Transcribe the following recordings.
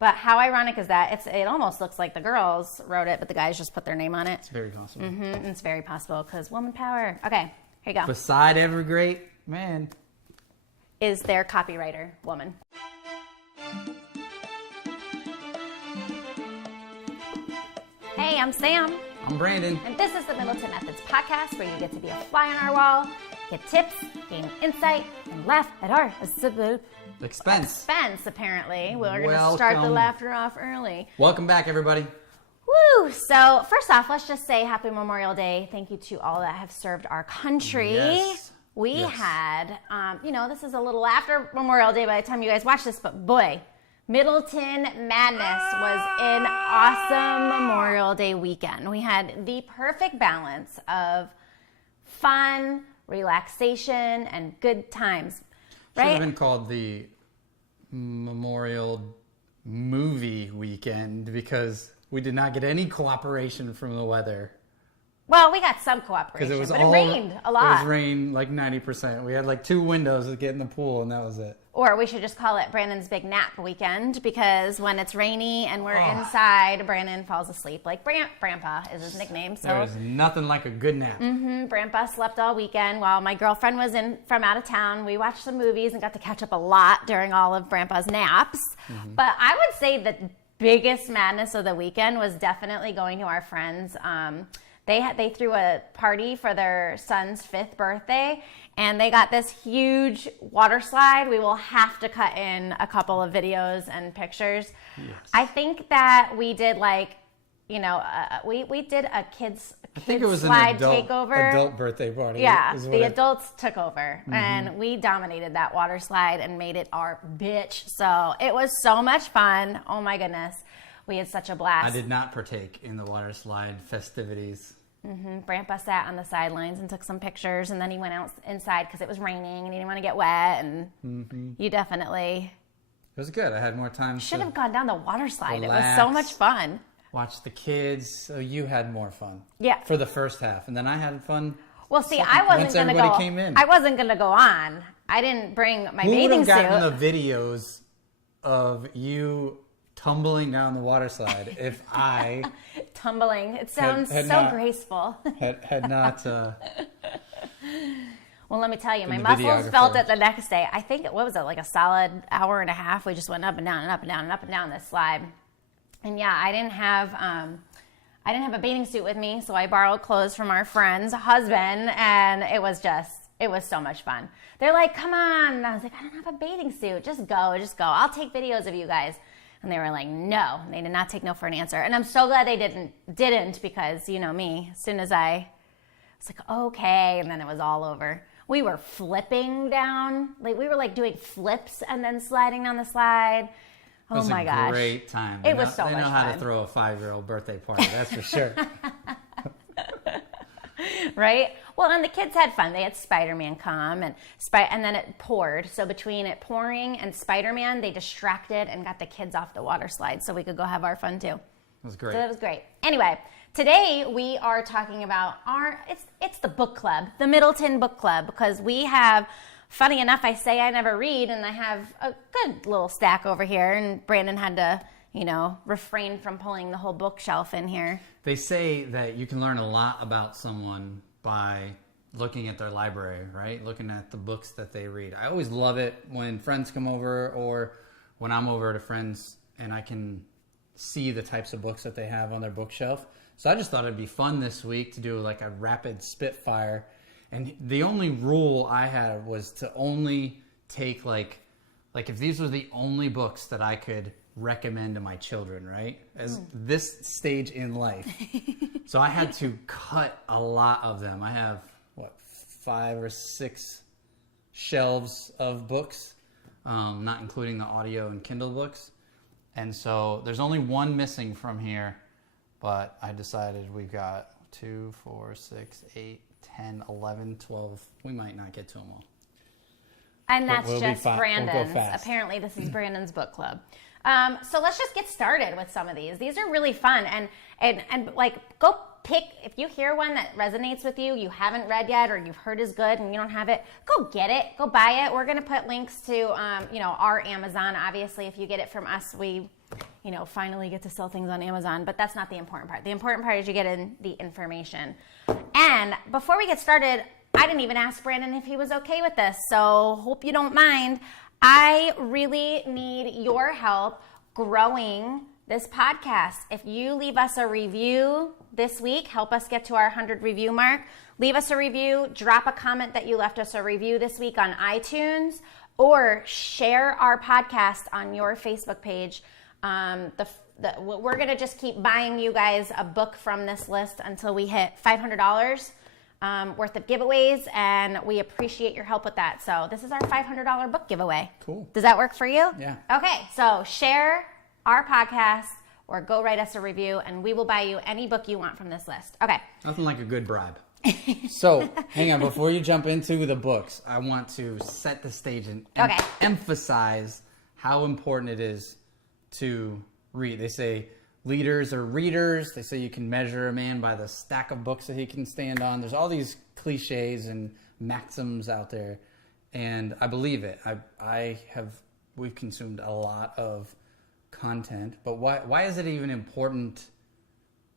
But how ironic is that? It almost looks like the girls wrote it, but the guys just put their name on it. It's very possible. It's very possible because woman power. Okay, here you go. Beside every great man is their copywriter woman. Hey, I'm Sam. I'm Brandon. And this is the Middleton Methods Podcast, where you get to be a fly on our wall, get tips, gain insight, and laugh at our Expense, apparently. We're going to start the laughter off early. Welcome back, everybody. Woo! So, first off, let's just say Happy Memorial Day. Thank you to all that have served our country. Yes. We had, this is a little after Memorial Day by the time you guys watch this, but boy, Middleton Madness was an awesome Memorial Day weekend. We had the perfect balance of fun, relaxation, and good times. Right? Should have been called the Memorial Movie Weekend because we did not get any cooperation from the weather. Well, we got some cooperation, it rained a lot. It was rain like 90%. We had like 2 windows to get in the pool, and that was it. Or we should just call it Brandon's Big Nap Weekend, because when it's rainy and we're inside, Brandon falls asleep. Like Grandpa is his nickname. So there is nothing like a good nap. Grandpa slept all weekend while my girlfriend was in from out of town. We watched some movies and got to catch up a lot during all of Grandpa's naps. But I would say the biggest madness of the weekend was definitely going to our friends. They threw a party for their son's 5th birthday, and they got this huge water slide. We will have to cut in a couple of videos and pictures. Yes. I think that we did we did a kids slide takeover. Adult birthday party. Yeah, the adults took over, and we dominated that water slide and made it our bitch. So it was so much fun. Oh my goodness. We had such a blast. I did not partake in the water slide festivities. Grandpa sat on the sidelines and took some pictures, and then he went out inside because it was raining and he didn't want to get wet. And you definitely... It was good. I had more time. Should have gone down the water slide. Relax, it was so much fun. Watch the kids. So you had more fun. Yeah. For the first half, and then I had fun. Well, see, I wasn't going to go. Came in. I wasn't going to go on. I didn't bring my bathing suit. Who would have gotten the videos of you tumbling down the water slide if I tumbling? It sounds graceful. had not. Well, let me tell you, my muscles felt it the next day. I think like a solid hour and a half. We just went up and down and up and down and up and down this slide. And yeah, I didn't have a bathing suit with me, so I borrowed clothes from our friend's husband, and it was so much fun. They're like, "Come on!" And I was like, "I don't have a bathing suit. Just go. I'll take videos of you guys." And they were like, no. They did not take no for an answer. And I'm so glad they didn't because, you know me, as soon as I was like, okay, and then it was all over. We were flipping down. We were doing flips and then sliding down the slide. Oh my gosh. It was a great time. It was so much fun. They know how to throw a 5-year-old birthday party, that's for sure. Right? Well, and the kids had fun. They had Spider-Man come, and then it poured. So between it pouring and Spider-Man, they distracted and got the kids off the water slide so we could go have our fun too. It was great. So that was great. Anyway, today we are talking about it's the book club, the Middleton Book Club, because we have, funny enough, I say I never read, and I have a good little stack over here, and Brandon had to refrain from pulling the whole bookshelf in here. They say that you can learn a lot about someone by looking at their library, right? Looking at the books that they read. I always love it when friends come over or when I'm over at a friend's and I can see the types of books that they have on their bookshelf. So I just thought it'd be fun this week to do like a rapid spitfire. And the only rule I had was to only take like if these were the only books that I could recommend to my children, right? As this stage in life. So I had to cut a lot of them. I have 5 or 6 shelves of books, not including the audio and Kindle books. And so there's only one missing from here, but I decided we've got 2, 4, 6, 8, 10, 11, 12. We might not get to them all. And that's just Brandon's. Apparently this is Brandon's book club. So let's just get started with some of these. These are really fun, and go pick, if you hear one that resonates with you, you haven't read yet, or you've heard is good and you don't have it, go get it, go buy it. We're going to put links to, our Amazon. Obviously, if you get it from us, we finally get to sell things on Amazon, but that's not the important part. The important part is you get in the information. And before we get started, I didn't even ask Brandon if he was okay with this, so hope you don't mind. I really need your help growing this podcast. If you leave us a review this week, help us get to our 100 review mark. Leave us a review, drop a comment that you left us a review this week on iTunes, or share our podcast on your Facebook page. We're going to just keep buying you guys a book from this list until we hit $500 worth of giveaways, and we appreciate your help with that. So this is our $500 book giveaway. Cool. Does that work for you? Yeah. Okay, so share our podcast or go write us a review, and we will buy you any book you want from this list. Okay. Nothing like a good bribe. So, hang on. Before you jump into the books, I want to set the stage and emphasize how important it is to read. They say leaders are readers. They say you can measure a man by the stack of books that he can stand on. There's all these cliches and maxims out there, and I believe it. We've consumed a lot of content, but why is it even important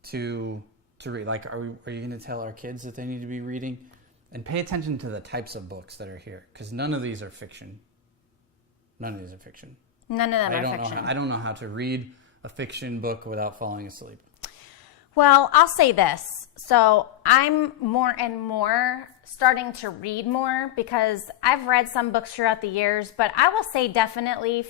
to read? Like, are you going to tell our kids that they need to be reading? And pay attention to the types of books that are here, because none of these are fiction. None of these are fiction. None of them are fiction. I don't know how to read a fiction book without falling asleep. Well, I'll say this. So I'm more and more starting to read more because I've read some books throughout the years, but I will say definitely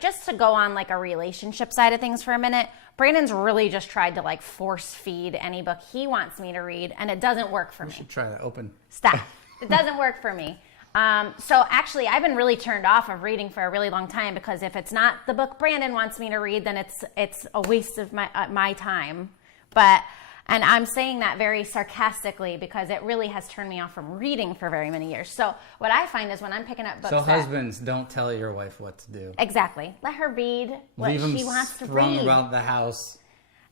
just to go on like a relationship side of things for a minute, Brandon's really just tried to like force feed any book he wants me to read, and it doesn't work for me. You should try that. Open. Stop. It doesn't work for me. So actually, I've been really turned off of reading for a really long time, because if it's not the book Brandon wants me to read, then it's a waste of my time. And I'm saying that very sarcastically, because it really has turned me off from reading for very many years. So what I find is when I'm picking up books, so husbands, don't tell your wife what to do. Exactly. Let her read what she wants to read. Leave them strung around the house.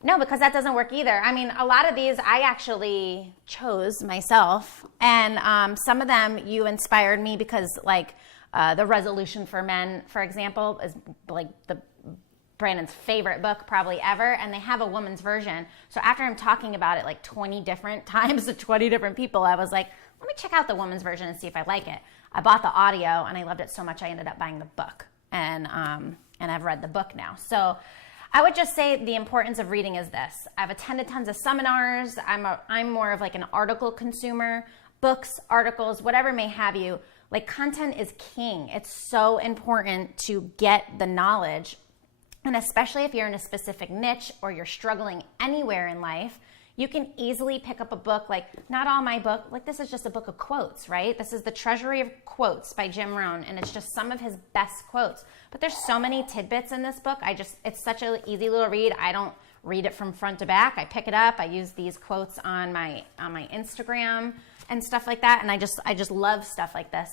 No, because that doesn't work either. I mean, a lot of these I actually chose myself, and some of them you inspired me because, like, The Resolution for Men, for example, is like Brandon's favorite book probably ever, and they have a woman's version. So after I'm talking about it like 20 different times to 20 different people, I was like, let me check out the woman's version and see if I like it. I bought the audio, and I loved it so much I ended up buying the book, and I've read the book now. So I would just say the importance of reading is this. I've attended tons of seminars. I'm more of like an article consumer, books, articles, whatever may have you. Like, content is king. It's so important to get the knowledge. And especially if you're in a specific niche or you're struggling anywhere in life, you can easily pick up a book. Like, not all my book, like this is just a book of quotes, right? This is the Treasury of Quotes by Jim Rohn, and it's just some of his best quotes. But there's so many tidbits in this book. It's such an easy little read. I don't read it from front to back. I pick it up. I use these quotes on my Instagram and stuff like that. And I just love stuff like this.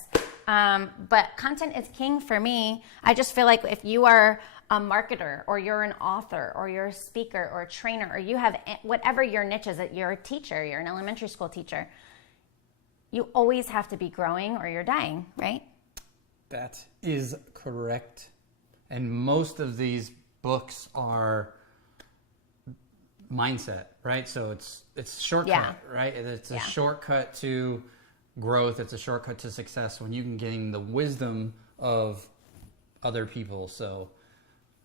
But content is king for me. I just feel like if you are a marketer, or you're an author, or you're a speaker, or a trainer, or you have whatever your niche is, that you're a teacher, you're an elementary school teacher, you always have to be growing or you're dying, right? That is correct. And most of these books are mindset, right? So it's shortcut, right? It's a shortcut to growth. It's a shortcut to success when you can gain the wisdom of other people. So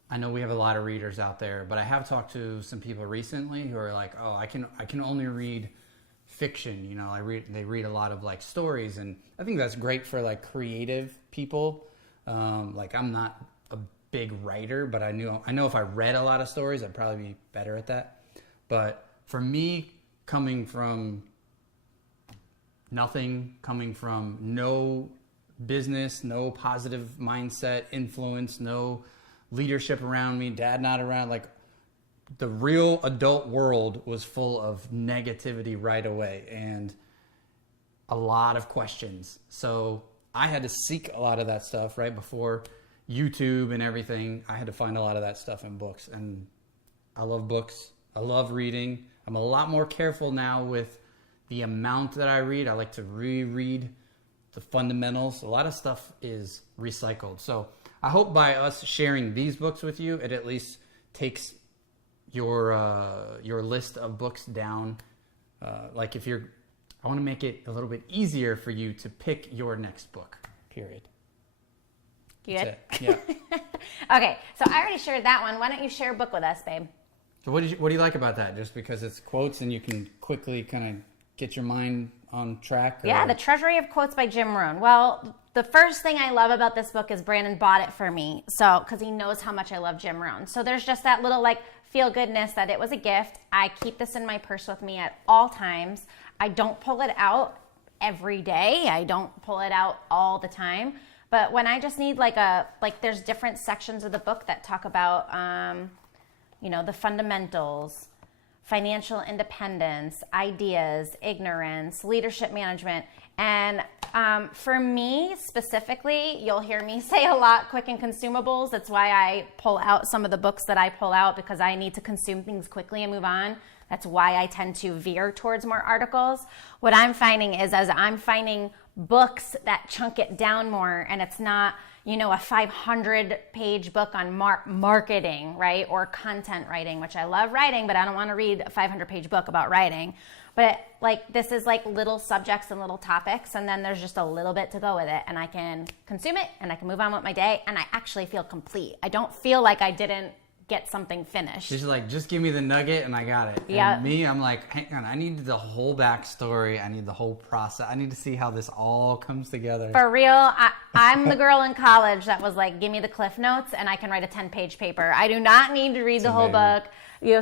I know we have a lot of readers out there, but I have talked to some people recently who are like, oh, I can only read fiction. They read a lot of like stories, and I think that's great for like creative people. Like, I'm not a big writer, but I know if I read a lot of stories, I'd probably be better at that. But for me, coming from nothing, coming from no business, no positive mindset, influence, no leadership around me, dad not around, like the real adult world was full of negativity right away and a lot of questions. So I had to seek a lot of that stuff right before YouTube and everything. I had to find a lot of that stuff in books, and I love books. I love reading. I'm a lot more careful now with the amount that I read. I like to reread the fundamentals. A lot of stuff is recycled. So I hope by us sharing these books with you, it at least takes your list of books down. Like if you're, I want to make it a little bit easier for you to pick your next book, period. Good? Yeah. Okay, so I already shared that one. Why don't you share a book with us, babe? So what do you like about that? Just because it's quotes and you can quickly kind of get your mind on track? Or? Yeah, The Treasury of Quotes by Jim Rohn. Well, the first thing I love about this book is Brandon bought it for me, so because he knows how much I love Jim Rohn. So there's just that little like feel-goodness that it was a gift. I keep this in my purse with me at all times. I don't pull it out every day. I don't pull it out all the time. But when I just need there's different sections of the book that talk about, the fundamentals, financial independence, ideas, ignorance, leadership management. And for me specifically, you'll hear me say a lot, quick and consumables. That's why I pull out some of the books that I pull out, because I need to consume things quickly and move on. That's why I tend to veer towards more articles. What I'm finding is as I'm finding books that chunk it down more, and it's not, a 500-page book on marketing, right? Or content writing, which I love writing, but I don't want to read a 500-page book about writing. But this is like little subjects and little topics, and then there's just a little bit to go with it, and I can consume it, and I can move on with my day, and I actually feel complete. I don't feel like I didn't get something finished. She's like, just give me the nugget and I got it. Yeah. And me, I'm like, hang on, I need the whole backstory. I need the whole process. I need to see how this all comes together. For real, I'm the girl in college that was like, give me the Cliff Notes and I can write a 10-page paper. I do not need to read the whole book.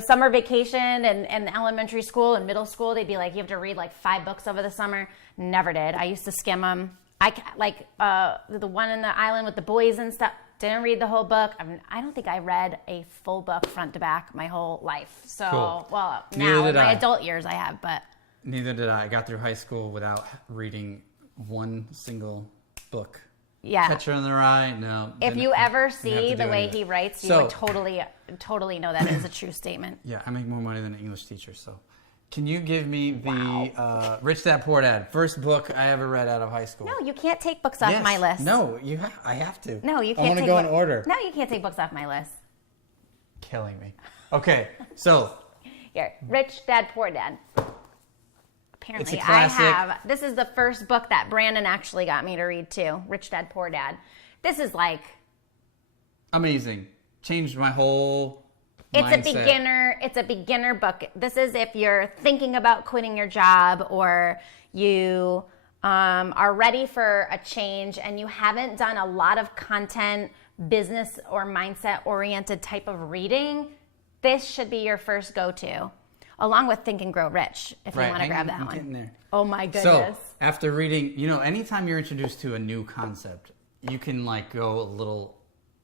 Summer vacation and elementary school and middle school, they'd be like, you have to read like 5 books over the summer. Never did. I used to skim them. The one in the island with the boys and stuff. Didn't read the whole book. I don't think I read a full book front to back my whole life. So, cool. Well, now in my adult years I have, but. Neither did I. I got through high school without reading one single book. Yeah. Catcher in the Rye, no. If you ever see the way he writes, you would totally know that is a true statement. Yeah, I make more money than an English teacher, so. Can you give me the Rich Dad Poor Dad, first book I ever read out of high school? No, you can't take books off my list. No, I have to. No, you can't. I want to go in order. No, you can't take books off my list. Killing me. Okay, so. Here, Rich Dad Poor Dad. Apparently, it's a classic. I have. This is the first book that Brandon actually got me to read too. Rich Dad Poor Dad. This is like amazing. Changed my whole. It's a beginner book. This is if you're thinking about quitting your job or you are ready for a change and you haven't done a lot of content, business or mindset oriented type of reading. This should be your first go-to, along with Think and Grow Rich, if you want to grab that one. Getting there. Oh my goodness. So after reading, anytime you're introduced to a new concept, you can go a little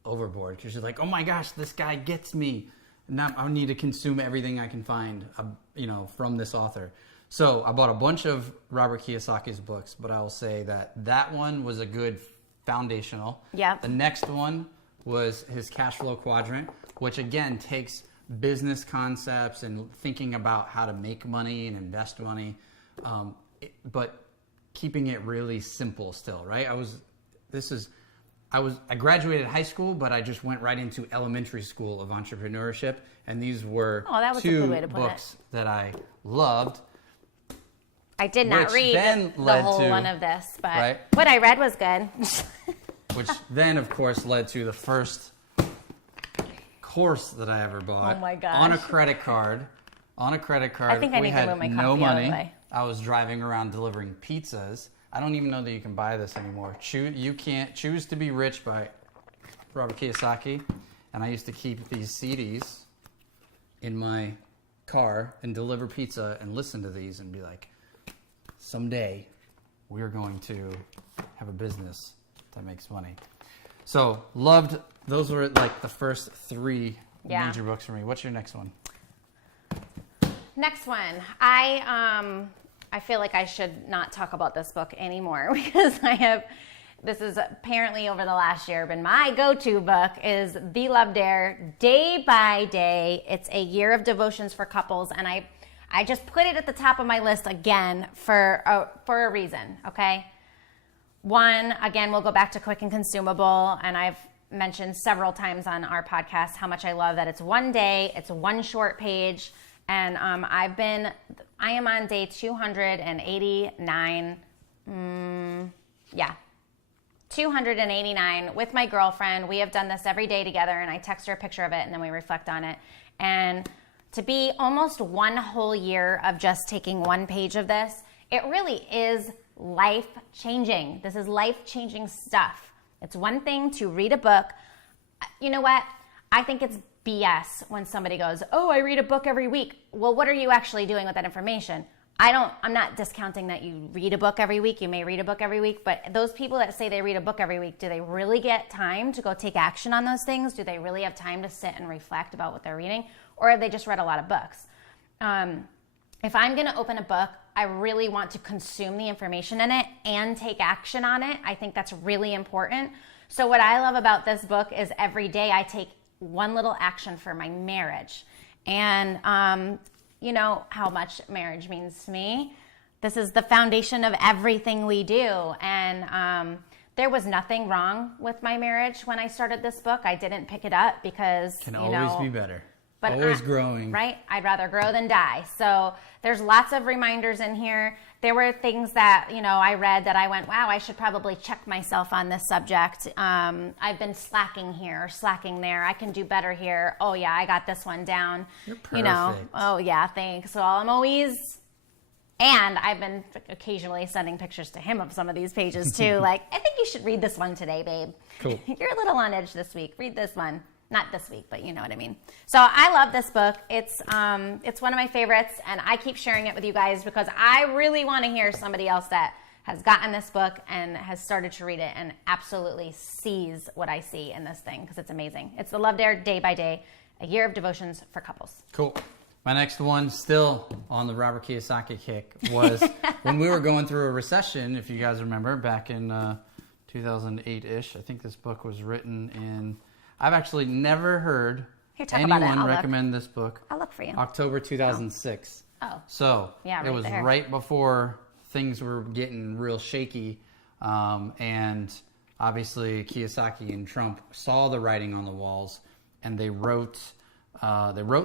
overboard because you're like, oh my gosh, this guy gets me. Now I need to consume everything I can find, from this author. So I bought a bunch of Robert Kiyosaki's books, but I will say that one was a good foundational. Yeah. The next one was his Cash Flow Quadrant, which again takes business concepts and thinking about how to make money and invest money, but keeping it really simple still, right? I graduated high school, but I just went right into elementary school of entrepreneurship, and these were two books that I loved. I did not read the whole one of this, but what I read was good. Which then, of course, led to the first course that I ever bought. Oh my gosh. On a credit card. I think I need to move my coffee out of the way. I was driving around delivering pizzas. I don't even know that you can buy this anymore. You can't. Choose to Be Rich by Robert Kiyosaki. And I used to keep these CDs in my car and deliver pizza and listen to these and be like, someday we're going to have a business that makes money. So loved, those were the first 3 major books for me. What's your next one? Next one. I feel like I should not talk about this book anymore because this is apparently over the last year been my go-to book is The Love Dare, Day by Day. It's a year of devotions for couples, and I just put it at the top of my list again for a reason, okay? One, again, we'll go back to quick and consumable, and I've mentioned several times on our podcast how much I love that it's one day, it's one short page, and I am on day 289. 289 with my girlfriend. We have done this every day together, and I text her a picture of it, and then we reflect on it. And to be almost one whole year of just taking one page of this, it really is life-changing. This is life-changing stuff. It's one thing to read a book. You know what? I think it's BS when somebody goes, oh, I read a book every week. Well, what are you actually doing with that information? I'm not discounting that you read a book every week. You may read a book every week, but those people that say they read a book every week, do they really get time to go take action on those things? Do they really have time to sit and reflect about what they're reading? Or have they just read a lot of books? If I'm going to open a book, I really want to consume the information in it and take action on it. I think that's really important. So what I love about this book is every day I take one little action for my marriage. And you know how much marriage means to me. This is the foundation of everything we do. And there was nothing wrong with my marriage when I started this book. I didn't pick it up because, Can always be better. But always growing. Right? I'd rather grow than die. So there's lots of reminders in here. There were things that, I read that I went, wow, I should probably check myself on this subject. I've been slacking here or slacking there. I can do better here. Oh, yeah, I got this one down. You're perfect. Oh, yeah, thanks. So I'm always... And I've been occasionally sending pictures to him of some of these pages, too. Like, I think you should read this one today, babe. Cool. You're a little on edge this week. Read this one. Not this week, but you know what I mean. So I love this book. It's one of my favorites, and I keep sharing it with you guys because I really want to hear somebody else that has gotten this book and has started to read it and absolutely sees what I see in this thing because it's amazing. It's the Love Dare Day by Day, a year of devotions for couples. Cool. My next one, still on the Robert Kiyosaki kick, was when we were going through a recession, if you guys remember, back in 2008-ish. I think this book was written in... I've actually never heard anyone recommend this book. I'll look for you. October 2006. Oh. So yeah, it was right before things were getting real shaky. And obviously Kiyosaki and Trump saw the writing on the walls, and they wrote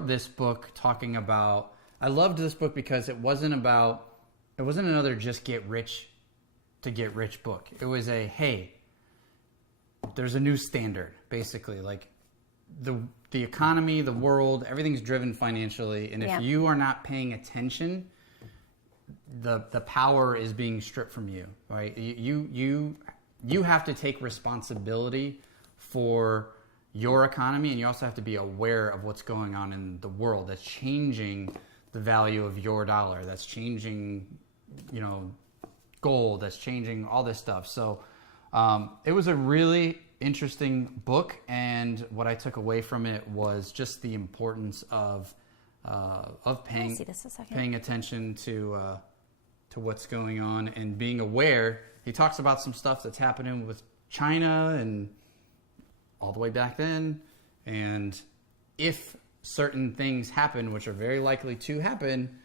this book talking about... I loved this book because it wasn't another just get rich to get rich book. It was hey, there's a new standard, basically. Like the economy, the world, everything's driven financially, and if you are not paying attention, the power is being stripped from you, right? You have to take responsibility for your economy, and you also have to be aware of what's going on in the world that's changing the value of your dollar, that's changing, gold, that's changing all this stuff. So it was a really interesting book, and what I took away from it was just the importance of paying attention to what's going on and being aware. He talks about some stuff that's happening with China and all the way back then, and if certain things happen, which are very likely to happen,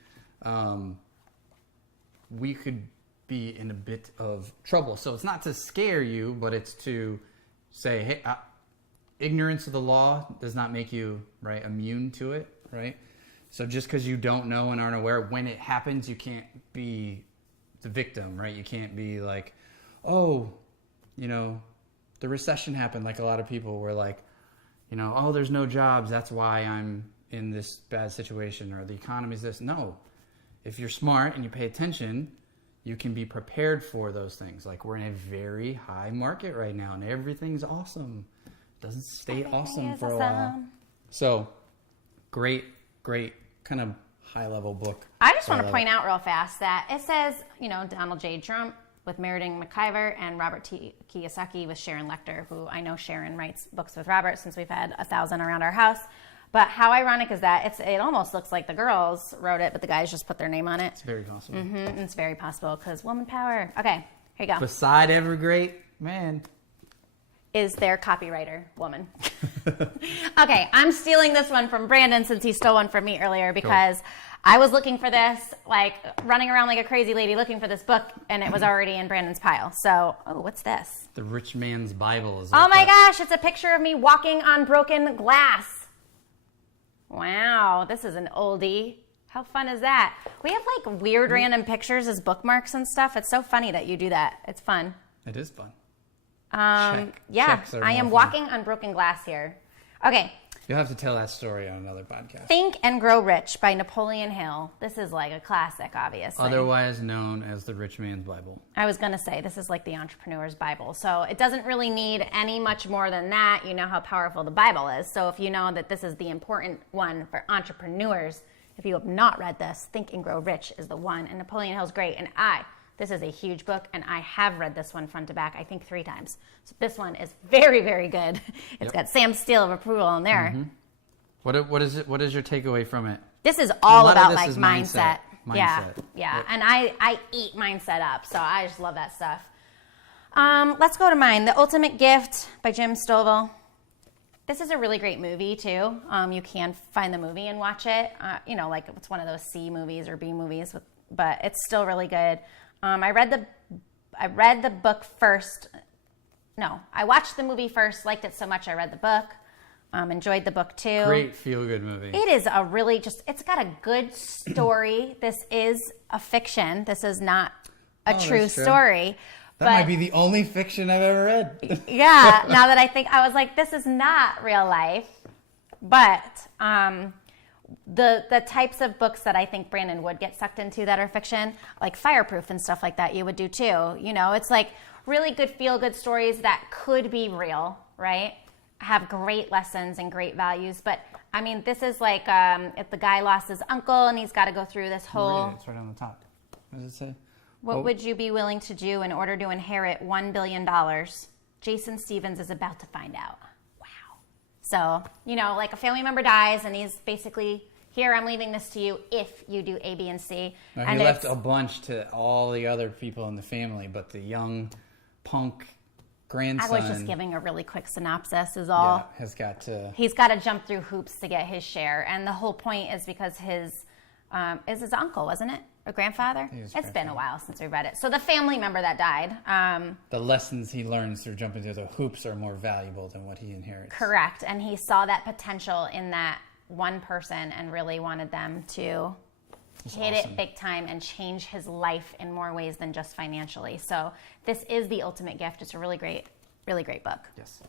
we could be in a bit of trouble. So it's not to scare you, but it's to say, hey, ignorance of the law does not make you immune to it, right? So just because you don't know and aren't aware, when it happens, you can't be the victim, right? You can't be like, oh, the recession happened. Like a lot of people were like, oh, there's no jobs, that's why I'm in this bad situation, or the economy's this. No, if you're smart and you pay attention, you can be prepared for those things. Like we're in a very high market right now, and everything's awesome. It doesn't stay awesome for a while. So great kind of high-level book. I just want to point out real fast that it says, Donald J. Trump with Meriden McIver and Robert T. Kiyosaki with Sharon Lechter, who I know Sharon writes books with Robert since we've had 1,000 around our house. But how ironic is that? It almost looks like the girls wrote it, but the guys just put their name on it. It's very possible. Mm-hmm. It's very possible because woman power. Okay, here you go. Beside every great man is their copywriter woman. Okay, I'm stealing this one from Brandon since he stole one from me earlier because I was looking for this, running around like a crazy lady looking for this book, and it was already in Brandon's pile. So, what's this? The Rich Man's Bible. Oh my gosh, it's a picture of me walking on broken glass. Wow, this is an oldie. How fun is that? We have like weird random pictures as bookmarks and stuff. It's so funny that you do that. It's fun. It is fun. Yeah, I am walking on broken glass here. Okay. You'll have to tell that story on another podcast. Think and Grow Rich by Napoleon Hill. This is like a classic, obviously. Otherwise known as the Rich Man's Bible. I was going to say, this is like the entrepreneur's Bible. So it doesn't really need any much more than that. You know how powerful the Bible is. So if you know that this is the important one for entrepreneurs, if you have not read this, Think and Grow Rich is the one. And Napoleon Hill's great. And this is a huge book, and I have read this one front to back, I think 3 times. So this one is very, very good. It's got Sam's seal of approval in there. Mm-hmm. What is it? What is your takeaway from it? This is all about like mindset. Yeah. And I eat mindset up, so I just love that stuff. Let's go to mine. The Ultimate Gift by Jim Stovall. This is a really great movie too. You can find the movie and watch it. Like it's one of those C movies or B movies, but it's still really good. I read the book first. No, I watched the movie first, liked it so much I read the book. Enjoyed the book too. Great feel-good movie. It is a really it's got a good story. This is a fiction. This is not a true story. That might be the only fiction I've ever read. Yeah, now that I was like, this is not real life. But the types of books that I think Brandon would get sucked into that are fiction, like Fireproof and stuff like that, you would do too. It's like really good feel-good stories that could be real, right? Have great lessons and great values. But, I mean, this is like if the guy lost his uncle and he's got to go through this whole... It's right on the top. What does it say? What would you be willing to do in order to inherit $1 billion? Jason Stevens is about to find out. So, like a family member dies and he's basically, here, I'm leaving this to you if you do A, B, and C. No, he left a bunch to all the other people in the family, but the young punk grandson... I was just giving a really quick synopsis is all. Yeah, he's got to jump through hoops to get his share. And the whole point is because his uncle, wasn't it? Or grandfather? It's been a while since we read it. So the family member that died. The lessons he learns through jumping through the hoops are more valuable than what he inherits. Correct. And he saw that potential in that one person and really wanted them to hit it big time and change his life in more ways than just financially. So this is The Ultimate Gift. It's a really great book. Yes.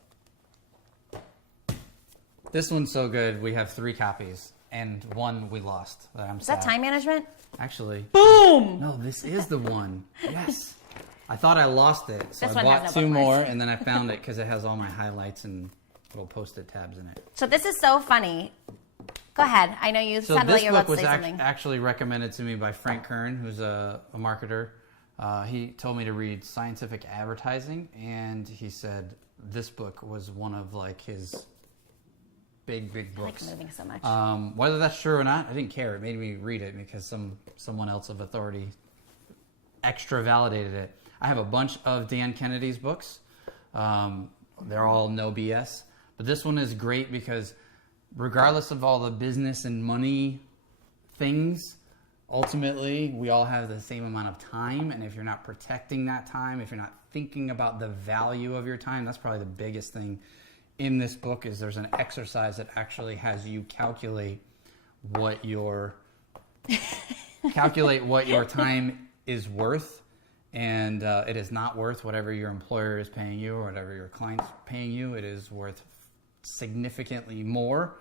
This one's so good. We have 3 copies. And one we lost. Is that Time Management? Actually. Boom! No, this is the one. Yes. I thought I lost it. So this I bought 2 more, and then I found it because it has all my highlights and little Post-it tabs in it. So this is so funny. Go ahead. I know you sounded like you're about to say something. So this book was actually recommended to me by Frank Kern, who's a marketer. He told me to read Scientific Advertising, and he said this book was one of like his... big books. I like moving so much. Whether that's true or not, I didn't care. It made me read it because someone else of authority extra validated it. I have a bunch of Dan Kennedy's books. They're all no BS. But this one is great because regardless of all the business and money things, ultimately we all have the same amount of time. And if you're not protecting that time, if you're not thinking about the value of your time, that's probably the biggest thing in this book is there's an exercise that actually has you calculate what your time is worth, and it is not worth whatever your employer is paying you or whatever your client's paying you. It is worth significantly more.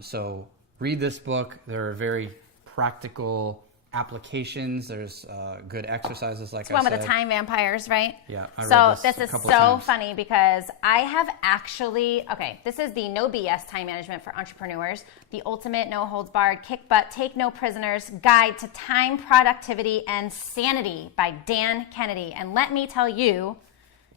So read this book. There are very practical applications. There's good exercises, like I said. It's one with the time vampires, right? Yeah. So this is so funny because I have actually, this is the No BS Time Management for Entrepreneurs, the ultimate no holds barred, kick butt, take no prisoners guide to time, productivity, and sanity by Dan Kennedy. And let me tell you,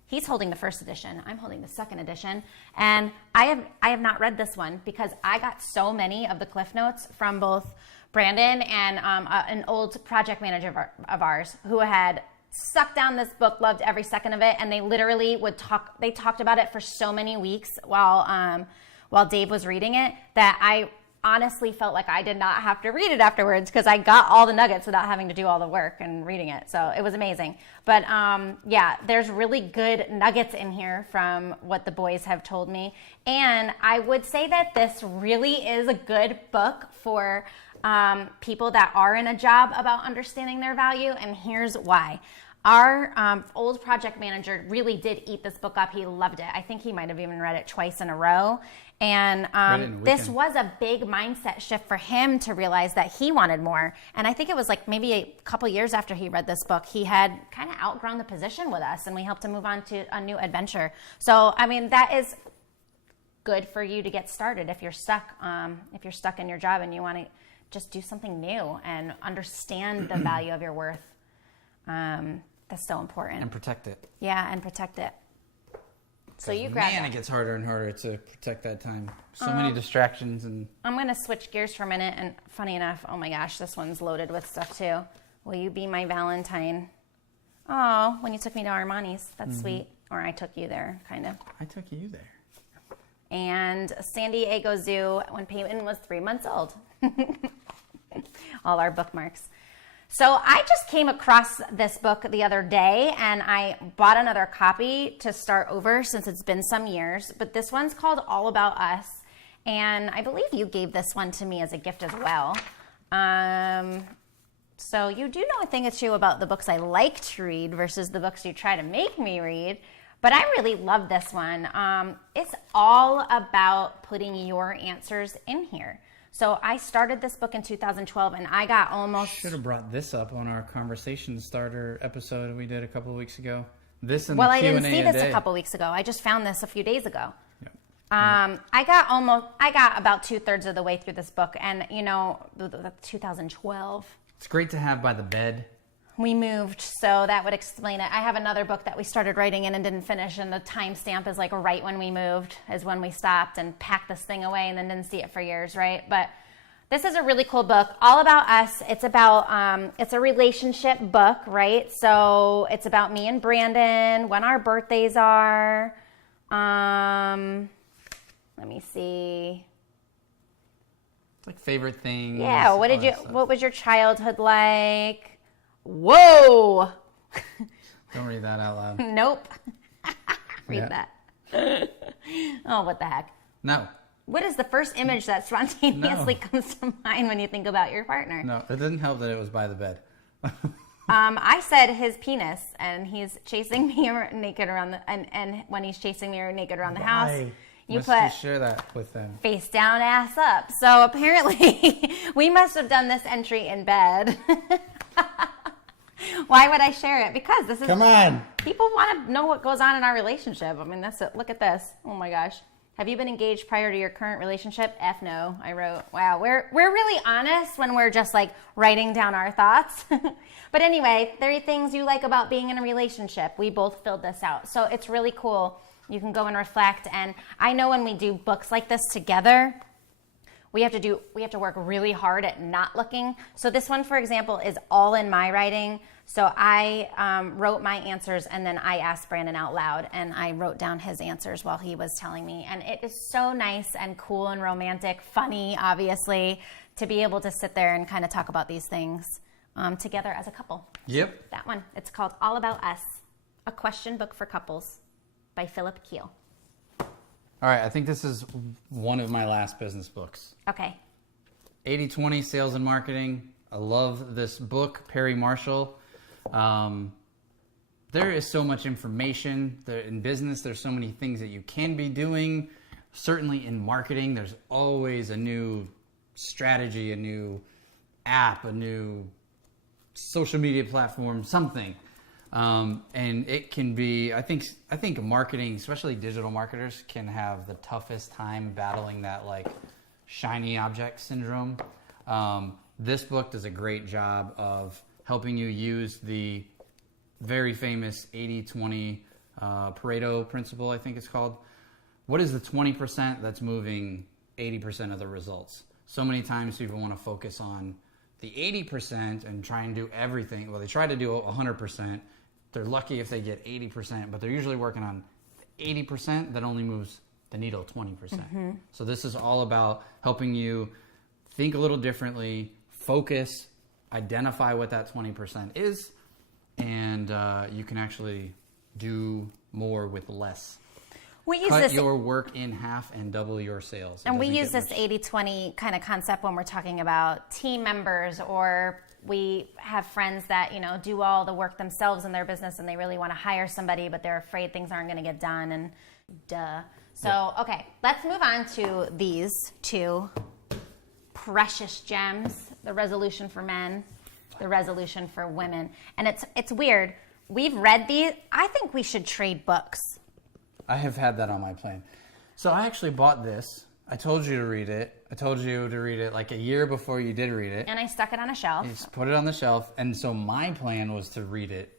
he's holding the first edition. I'm holding the second edition. And I have not read this one because I got so many of the Cliff Notes from both Brandon and an old project manager of ours who had sucked down this book, loved every second of it, and they literally they talked about it for so many weeks while Dave was reading it that honestly felt like I did not have to read it afterwards because I got all the nuggets without having to do all the work and reading it. So it was amazing. But yeah, there's really good nuggets in here from what the boys have told me. And I would say that this really is a good book for people that are in a job about understanding their value. And here's why. Our old project manager really did eat this book up. He loved it. I think he might have even read it twice in a row. And this was a big mindset shift for him to realize that he wanted more. And I think it was like maybe a couple years after he read this book, he had kind of outgrown the position with us, and we helped him move on to a new adventure. So, I mean, that is good for you to get started if you're stuck in your job and you want to just do something new and understand the value of your worth. That's so important. And protect it. Yeah, and protect it. So you grab it gets harder and harder to protect that time. So many distractions. And I'm going to switch gears for a minute. And funny enough, oh my gosh, this one's loaded with stuff too. Will you be my Valentine? Oh, when you took me to Armani's. That's sweet. Or I took you there, kind of. I took you there. And San Diego Zoo when Peyton was 3 months old. All our bookmarks. So I just came across this book the other day, and I bought another copy to start over since it's been some years. But this one's called All About Us, and I believe you gave this one to me as a gift as well. So you do know a thing or two about the books I like to read versus the books you try to make me read. But I really love this one. It's all about putting your answers in here. So I started this book in 2012, and I got almost... Should have brought this up on our conversation starter episode we did a couple of weeks ago. This and well, the I Q&A didn't see this day. a couple weeks ago. I just found this a few days ago. Yep. I got about 2/3 of the way through this book, and you know, 2012. It's great to have by the bed. We moved, so that would explain it. I have another book that we started writing in and didn't finish, and the timestamp is like right when we moved is when we stopped and packed this thing away and then didn't see it for years, right? But this is a really cool book, All About Us. It's about, it's a relationship book, right? So it's about me and Brandon, when our birthdays are. Let me see. It's like favorite things. Yeah, what was your childhood like? Whoa! Don't read that out loud. Nope. Read that. Oh, what the heck? No. What is the first image that spontaneously comes to mind when you think about your partner? No, it didn't help that it was by the bed. I said his penis, and he's chasing me naked around and when he's chasing me naked around the house, you must share that with them. Face down, ass up. So apparently, we must have done this entry in bed. Why would I share it? Because this is... Come on. People want to know what goes on in our relationship. I mean, that's it. Look at this. Oh my gosh. Have you been engaged prior to your current relationship? F no. I wrote, wow, we're really honest when we're just like writing down our thoughts. But anyway, there are things you like about being in a relationship. We both filled this out. So it's really cool. You can go and reflect. And I know when we do books like this together, we have to work really hard at not looking. So this one, for example, is all in my writing. So I wrote my answers, and then I asked Brandon out loud, and I wrote down his answers while he was telling me. And it is so nice and cool and romantic, funny, obviously, to be able to sit there and kind of talk about these things together as a couple. Yep. That one. It's called All About Us, a question book for couples by Philip Keel. All right, I think this is one of my last business books. Okay. 80/20 Sales and Marketing. I love this book, Perry Marshall. There is so much information in business. There's so many things that you can be doing. Certainly in marketing, there's always a new strategy, a new app, a new social media platform, something. And it can be, I think marketing, especially digital marketers, can have the toughest time battling that like shiny object syndrome. This book does a great job of helping you use the very famous 80/20 Pareto principle, I think it's called. What is the 20% that's moving 80% of the results? So many times people want to focus on the 80% and try and do everything. Well, they try to do 100%. They're lucky if they get 80%, but they're usually working on 80% that only moves the needle 20%. Mm-hmm. So this is all about helping you think a little differently, focus, identify what that 20% is, and you can actually do more with less. Cut your work in half and double your sales. And we use this 80-20 kind of concept when we're talking about team members, or we have friends that, do all the work themselves in their business and they really want to hire somebody, but they're afraid things aren't going to get done, and duh. So, okay, let's move on to these two precious gems, the resolution for men, the resolution for women. And it's weird. We've read these. I think we should trade books. I have had that on my plan. So I actually bought this. I told you to read it. I told you to read it like a year before you did read it. And I stuck it on a shelf. You just put it on the shelf. And so my plan was to read it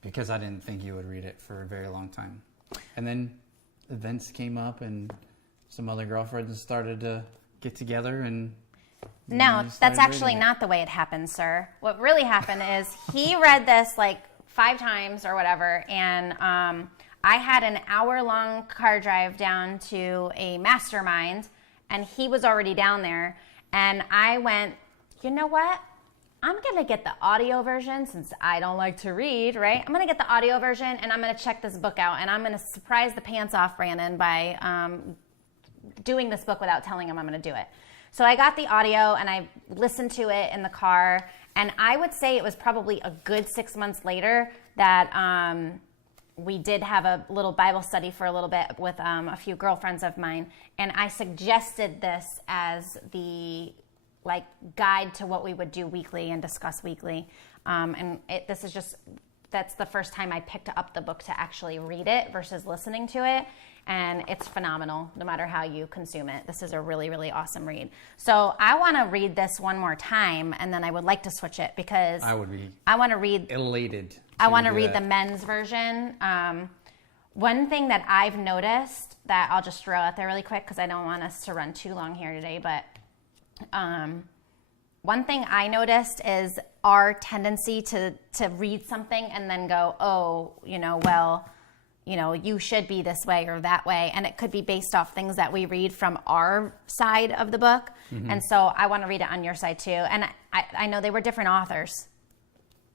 because I didn't think you would read it for a very long time. And then events came up and some other girlfriends started to get together and... No, that's actually not the way it happened, sir. What really happened is he read this like 5 times or whatever, and I had an hour-long car drive down to a mastermind, and he was already down there, and I went, you know what? I'm going to get the audio version since I don't like to read, right? I'm going to get the audio version, and I'm going to check this book out, and I'm going to surprise the pants off Brandon by doing this book without telling him I'm going to do it. So I got the audio, and I listened to it in the car, and I would say it was probably a good 6 months later that we did have a little Bible study for a little bit with a few girlfriends of mine, and I suggested this as the guide to what we would do weekly and discuss weekly. That's the first time I picked up the book to actually read it versus listening to it. And it's phenomenal no matter how you consume it. This is a really, really awesome read. So I want to read this one more time, and then I would like to switch it because I want to read elated. I want to read the men's version. One thing that I've noticed that I'll just throw out there really quick because I don't want us to run too long here today, but one thing I noticed is our tendency to read something and then go, you should be this way or that way. And it could be based off things that we read from our side of the book. Mm-hmm. And so I want to read it on your side too. And I know they were different authors.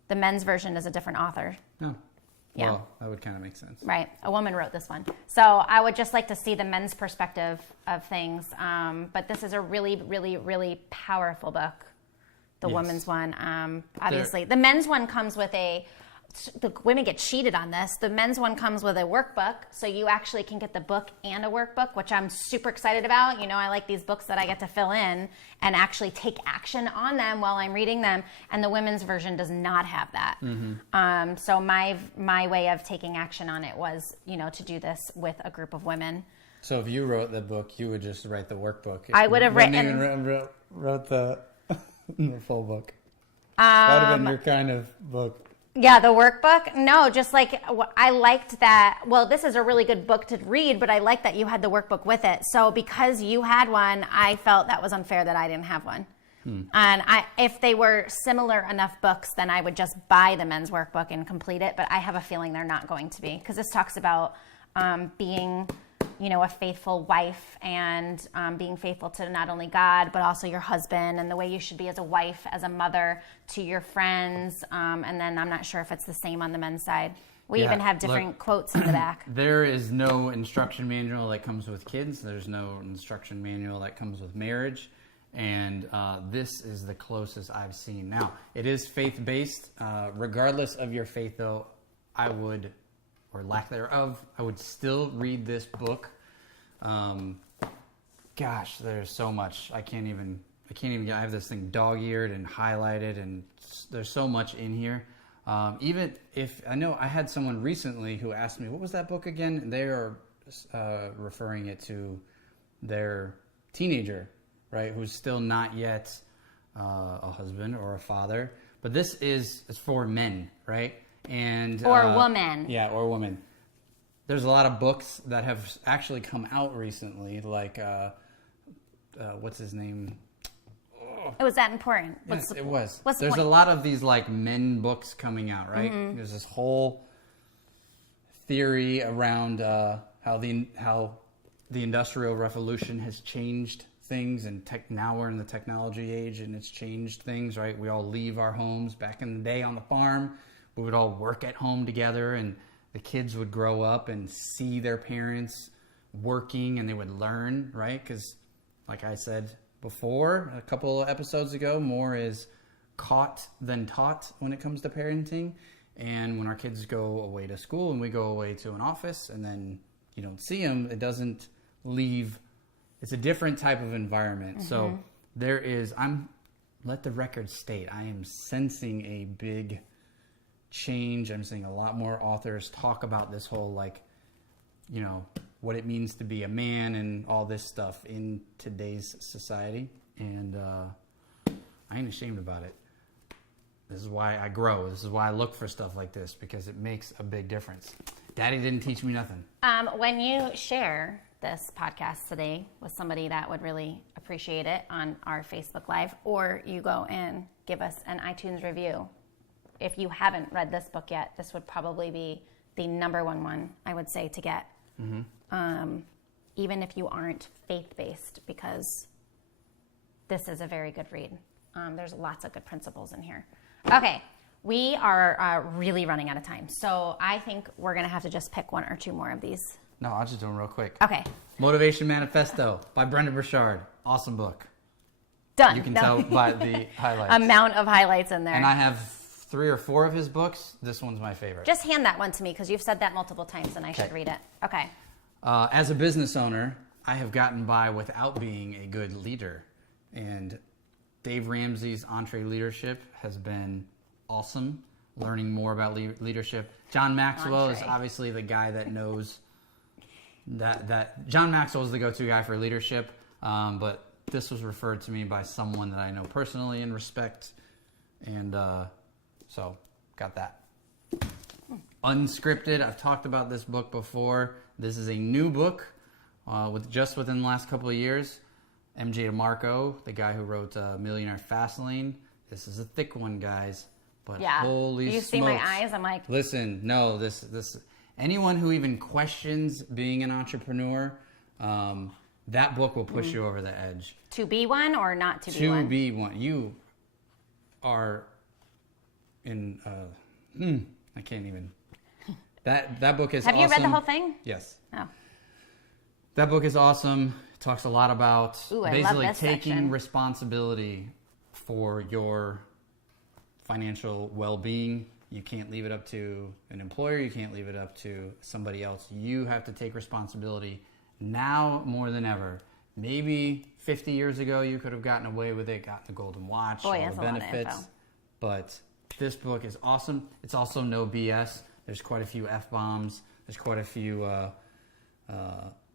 The men's version is a different author. Oh. Yeah. Well, that would kind of make sense. Right. A woman wrote this one. So I would just like to see the men's perspective of things. But this is a really, really, really powerful book. The woman's one. Obviously. The men's one comes with the women get cheated on this. The men's one comes with a workbook, so you actually can get the book and a workbook, which I'm super excited about. I like these books that I get to fill in and actually take action on them while I'm reading them. And the women's version does not have that. Mm-hmm. So my way of taking action on it was, to do this with a group of women. So if you wrote the book, you would just write the workbook. I would have written. Wrote the full book. That would have been your kind of book. Yeah, the workbook? No, just I liked that. Well, this is a really good book to read, but I like that you had the workbook with it. So because you had one, I felt that was unfair that I didn't have one. And if they were similar enough books, then I would just buy the men's workbook and complete it. But I have a feeling they're not going to be, because this talks about being a faithful wife and being faithful to not only God, but also your husband, and the way you should be as a wife, as a mother to your friends. And then I'm not sure if it's the same on the men's side. We even have different quotes in the back. There is no instruction manual that comes with kids. There's no instruction manual that comes with marriage. And this is the closest I've seen. Now, it is faith-based. Regardless of your faith, though, I would, or lack thereof, I would still read this book. Gosh, there's so much. I can't even I have this thing dog-eared and highlighted, and there's so much in here. Even if, I know I had someone recently who asked me, what was that book again? And they are referring it to their teenager, right, who's still not yet a husband or a father. But this is for men, right? Or woman. Yeah, or woman. There's a lot of books that have actually come out recently, like, what's his name? It was that important. Yes, it was. What's the There's point? a lot of these like men books coming out, right? Mm-hmm. There's this whole theory around how the Industrial Revolution has changed things, and now we're in the technology age, and it's changed things, right? We all leave our homes. Back in the day on the farm, we would all work at home together, and the kids would grow up and see their parents working, and they would learn, right? Because like I said before, a couple of episodes ago, more is caught than taught when it comes to parenting. And when our kids go away to school and we go away to an office and then you don't see them, it doesn't leave. It's a different type of environment. Mm-hmm. So let the record state, I am sensing a big change. I'm seeing a lot more authors talk about this whole, what it means to be a man and all this stuff in today's society. And I ain't ashamed about it. This is why I grow. This is why I look for stuff like this, because it makes a big difference. Daddy didn't teach me nothing. When you share this podcast today with somebody that would really appreciate it on our Facebook Live, or you go and give us an iTunes review, if you haven't read this book yet, this would probably be the number one I would say to get. Mm-hmm. Even if you aren't faith-based, because this is a very good read. There's lots of good principles in here. Okay, we are really running out of time, so I think we're going to have to just pick one or two more of these. No, I'll just do them real quick. Okay. Motivation Manifesto by Brenda Burchard. Awesome book. Done. You can tell by the highlights. Amount of highlights in there. And I have 3 or 4 of his books. This one's my favorite. Just hand that one to me, because you've said that multiple times and I should read it. Okay. As a business owner, I have gotten by without being a good leader. And Dave Ramsey's Entree Leadership has been awesome. Learning more about leadership. John Maxwell is obviously the guy that knows that John Maxwell is the go-to guy for leadership. But this was referred to me by someone that I know personally and respect. And so got that. Unscripted. I've talked about this book before. This is a new book within the last couple of years. MJ DeMarco, the guy who wrote Millionaire Fastlane. This is a thick one, guys. But holy smokes. You see my eyes? I'm like... Listen, no, this anyone who even questions being an entrepreneur, that book will push you over the edge. To be one or not to be one? To be one. You are in... I can't even... That book is awesome. Have you read the whole thing? Yes. Oh. That book is awesome. It talks a lot about basically taking responsibility for your financial well-being. You can't leave it up to an employer. You can't leave it up to somebody else. You have to take responsibility now more than ever. Maybe 50 years ago you could have gotten away with it, got the golden watch, all the benefits. But this book is awesome. It's also no BS. There's quite a few F-bombs. There's quite a few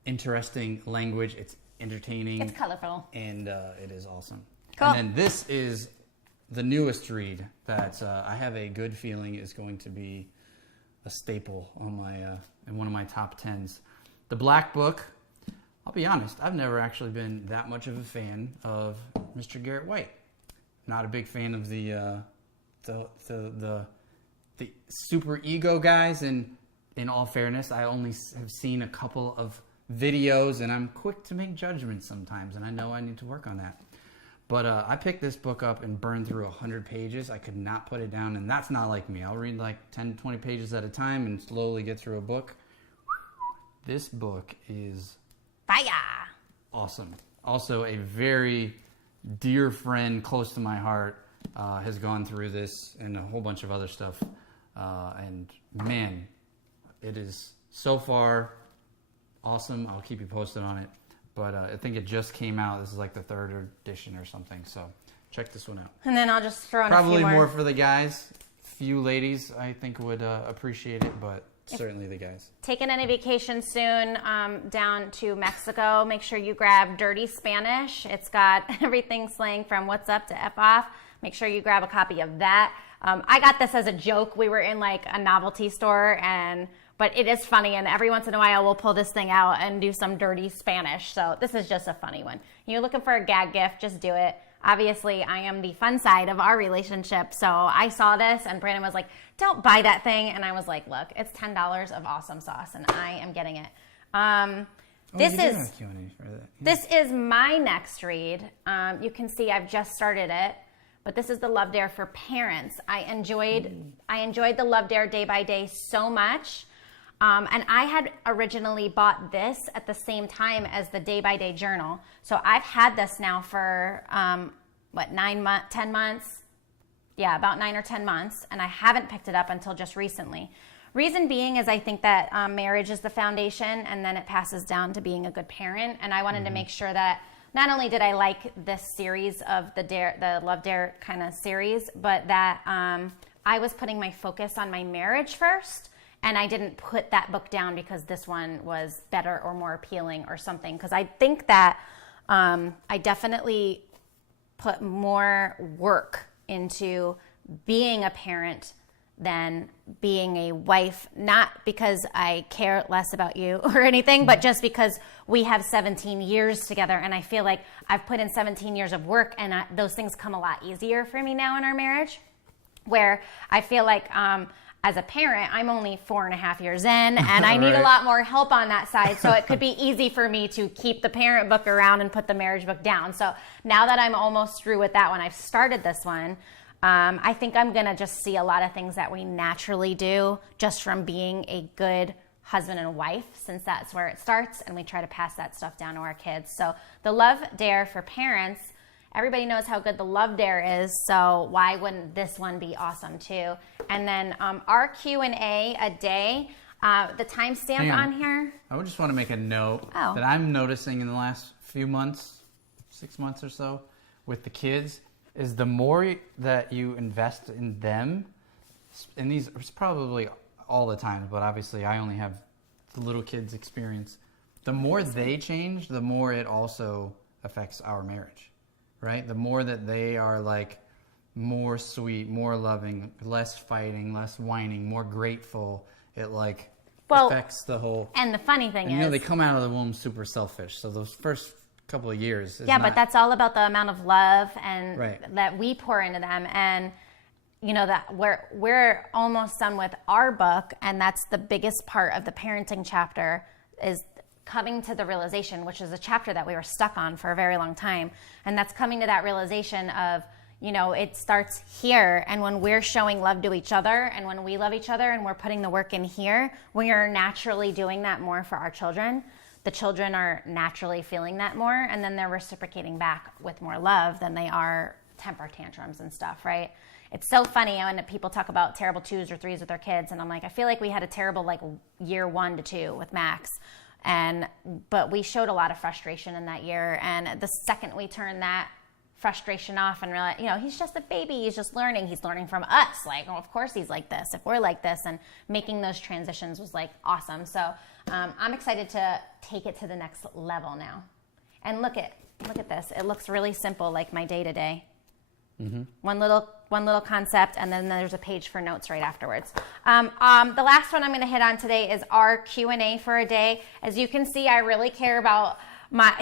interesting language. It's entertaining. It's colorful. And it is awesome. Cool. And then this is the newest read that I have a good feeling is going to be a staple on my in one of my top 10s. The Black Book. I'll be honest, I've never actually been that much of a fan of Mr. Garrett White. Not a big fan of the super ego guys, and in all fairness, I only have seen a couple of videos, and I'm quick to make judgments sometimes, and I know I need to work on that. But I picked this book up and burned through 100 pages. I could not put it down, and that's not like me. I'll read like 10, 20 pages at a time and slowly get through a book. This book is fire. Awesome. Also, a very dear friend close to my heart has gone through this and a whole bunch of other stuff. And man, it is so far awesome. I'll keep you posted on it. But I think it just came out. This is like the 3rd edition or something. So check this one out. And then I'll just throw in probably a few more for the guys. Few ladies I think would appreciate it, but certainly the guys. Taking any vacation soon down to Mexico, make sure you grab Dirty Spanish. It's got everything slang from what's up to F off. Make sure you grab a copy of that. I got this as a joke. We were in like a novelty store, but it is funny, and every once in a while we'll pull this thing out and do some dirty Spanish. So this is just a funny one. You're looking for a gag gift, just do it. Obviously, I am the fun side of our relationship, so I saw this, and Brandon was like, don't buy that thing. And I was like, look, it's $10 of awesome sauce, and I am getting it. This you do is have Q&A for that. Yeah. This is my next read. You can see I've just started it, but this is the Love Dare for parents. I enjoyed the Love Dare day by day so much. And I had originally bought this at the same time as the day by day journal. So I've had this now for 10 months? Yeah, about 9 or 10 months. And I haven't picked it up until just recently. Reason being is I think that marriage is the foundation, and then it passes down to being a good parent. And I wanted to make sure that not only did I like this series of the Love Dare kind of series, but that I was putting my focus on my marriage first. And I didn't put that book down because this one was better or more appealing or something. Because I think that I definitely put more work into being a parent than being a wife. Not because I care less about you or anything, but just because we have 17 years together. And I feel like I've put in 17 years of work, and those things come a lot easier for me now in our marriage. Where I feel like... as a parent, I'm only 4.5 years in, and I need a lot more help on that side. So it could be easy for me to keep the parent book around and put the marriage book down. So now that I'm almost through with that one, I've started this one. I think I'm going to just see a lot of things that we naturally do just from being a good husband and wife, since that's where it starts, and we try to pass that stuff down to our kids. So the Love Dare for parents, everybody knows how good the Love Dare is, so why wouldn't this one be awesome too? And then our Q&A a day, the timestamp on here. I would just want to make a note that I'm noticing in the last few months, 6 months or so, with the kids, is the more that you invest in them, and these it's probably all the time, but obviously I only have the little kids experience. The more they change, the more it also affects our marriage. Right? The more that they are like more sweet, more loving, less fighting, less whining, more grateful, it like affects the whole... And the funny thing is... they come out of the womb super selfish. So those first couple of years... but that's all about the amount of love and that we pour into them. And, that we're almost done with our book, and that's the biggest part of the parenting chapter is... coming to the realization, which is a chapter that we were stuck on for a very long time. And that's coming to that realization of, it starts here. And when we're showing love to each other, and when we love each other and we're putting the work in here, we are naturally doing that more for our children. The children are naturally feeling that more, and then they're reciprocating back with more love than they are temper tantrums and stuff, right? It's so funny when people talk about terrible 2s or 3s with their kids, and I'm like, I feel like we had a terrible year 1 to 2 with Max. But we showed a lot of frustration in that year. And the second we turned that frustration off and realized, he's just a baby. He's just learning. He's learning from us. Of course he's like this. If we're like this, and making those transitions was awesome. So I'm excited to take it to the next level now. And look at this. It looks really simple, like my day to day. One little concept, and then there's a page for notes right afterwards. The last one I'm going to hit on today is our Q&A for a day. As you can see, I really care about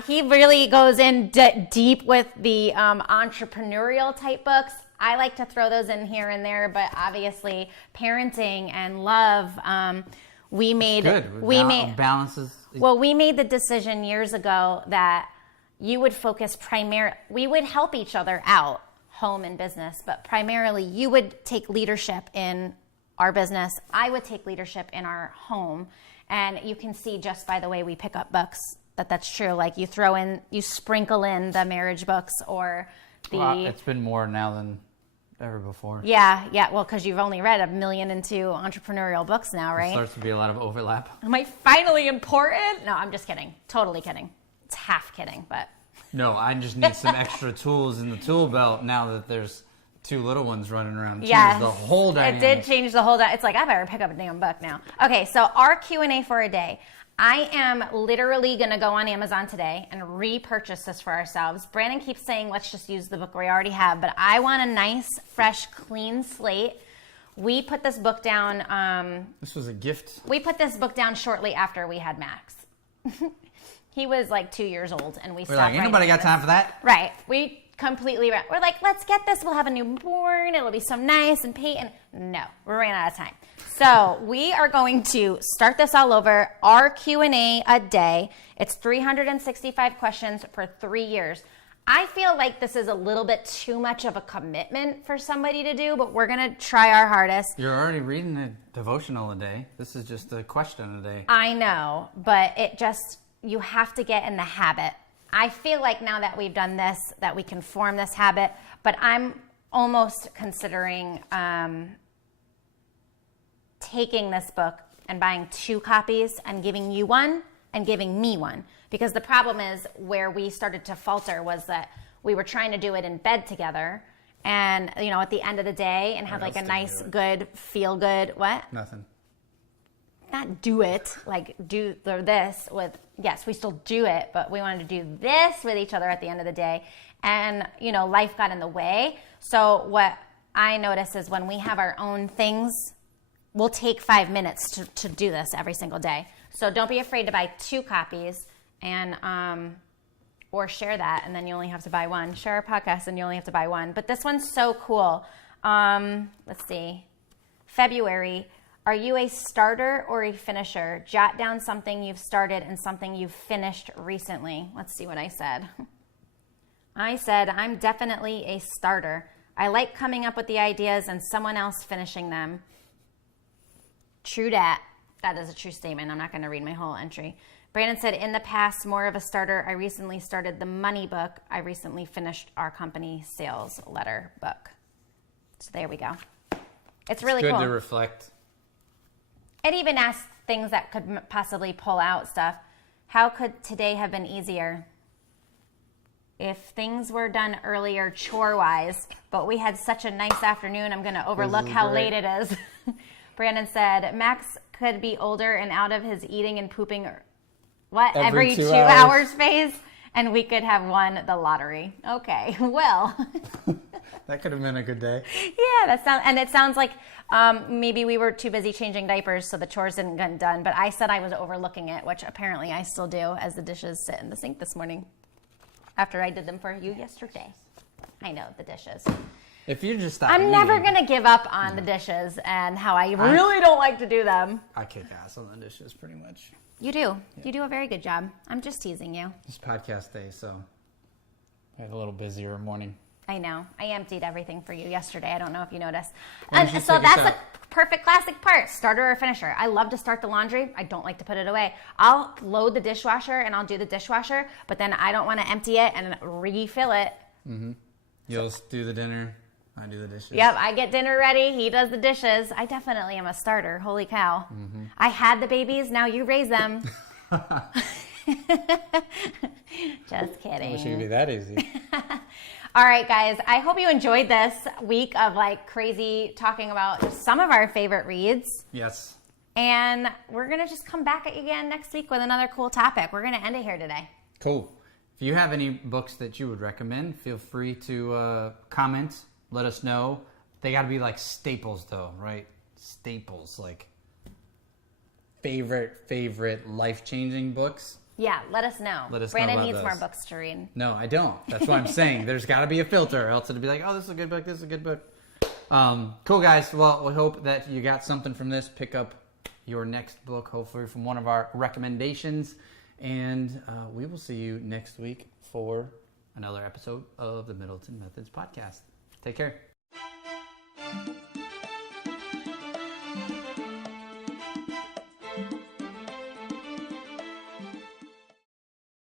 he really goes in deep with the entrepreneurial type books. I like to throw those in here and there, but obviously parenting and love, we made balances. Well, we made the decision years ago that you would focus we would help each other out, home and business, but primarily you would take leadership in our business. I would take leadership in our home. And you can see just by the way we pick up books that's true. You sprinkle in the marriage books or it's been more now than ever before. Yeah. Well, because you've only read 1 million into entrepreneurial books now, right? There starts to be a lot of overlap. Am I finally important? No, I'm just kidding. Totally kidding. It's half kidding, but... No, I just need some extra tools in the tool belt now that there's 2 little ones running around. Yes. The whole dynamic. It did change the whole... It's like, I better pick up a damn book now. Okay, so our Q&A for a day. I am literally going to go on Amazon today and repurchase this for ourselves. Brandon keeps saying, let's just use the book we already have, but I want a nice, fresh, clean slate. We put this book down... this was a gift. We put this book down shortly after we had Max. He was 2 years old, and we stopped. Ain't nobody got time for that. Right. We completely, we're like, let's get this. We'll have a newborn. It'll be so nice and Peyton. No, we're running out of time. So we are going to start this all over. Our Q&A a day. It's 365 questions for 3 years. I feel like this is a little bit too much of a commitment for somebody to do, but we're going to try our hardest. You're already reading a devotional a day. This is just a question a day. I know, but you have to get in the habit. I feel like now that we've done this, that we can form this habit, but I'm almost considering taking this book and buying 2 copies and giving you one and giving me one. Because the problem is where we started to falter was that we were trying to do it in bed together and, at the end of the day and have like a nice, good, feel good, what? Nothing. Not do it, like do this with, yes, we still do it, but we wanted to do this with each other at the end of the day. And, life got in the way. So what I notice is when we have our own things, we'll take 5 minutes to do this every single day. So don't be afraid to buy 2 copies and or share that, and then you only have to buy one. Share our podcast and you only have to buy one. But this one's so cool. Let's see. February. Are you a starter or a finisher? Jot down something you've started and something you've finished recently. Let's see what I said. I said, I'm definitely a starter. I like coming up with the ideas and someone else finishing them. True dat. That is a true statement. I'm not going to read my whole entry. Brandon said, in the past, more of a starter. I recently started the money book. I recently finished our company sales letter book. So there we go. It's really cool. Good to reflect. It even asks things that could possibly pull out stuff. How could today have been easier? If things were done earlier chore-wise, but we had such a nice afternoon, I'm going to overlook how late it is. Brandon said, Max could be older and out of his eating and pooping every 2 hours phase, and we could have won the lottery. Okay, well. That could have been a good day. Yeah, it sounds like maybe we were too busy changing diapers, so the chores didn't get done, but I said I was overlooking it, which apparently I still do as the dishes sit in the sink this morning after I did them for you yesterday. I know, the dishes. If you just stop I'm never going to give up on the dishes and how I really don't like to do them. I kick ass on the dishes pretty much. You do. Yeah. You do a very good job. I'm just teasing you. It's podcast day, so I had a little busier morning. I know. I emptied everything for you yesterday. I don't know if you noticed. And so that's a perfect classic part, starter or finisher. I love to start the laundry. I don't like to put it away. I'll load the dishwasher and I'll do the dishwasher, but then I don't want to empty it and refill it. Mm-hmm. You'll do the dinner. I do the dishes. Yep, I get dinner ready. He does the dishes. I definitely am a starter. Holy cow. Mm-hmm. I had the babies. Now you raise them. Just kidding. I wish it could be that easy. All right, guys. I hope you enjoyed this week of crazy talking about just some of our favorite reads. Yes. And we're going to just come back at you again next week with another cool topic. We're going to end it here today. Cool. If you have any books that you would recommend, feel free to comment. Let us know. They got to be staples, though, right? Staples, favorite life-changing books. Yeah, let us know. Brandon needs more books to read. No, I don't. That's what I'm saying. There's got to be a filter, or else it'll be oh, this is a good book, this is a good book. Cool, guys. Well, we hope that you got something from this. Pick up your next book, hopefully from one of our recommendations. And we will see you next week for another episode of the Middleton Methods Podcast. Take care.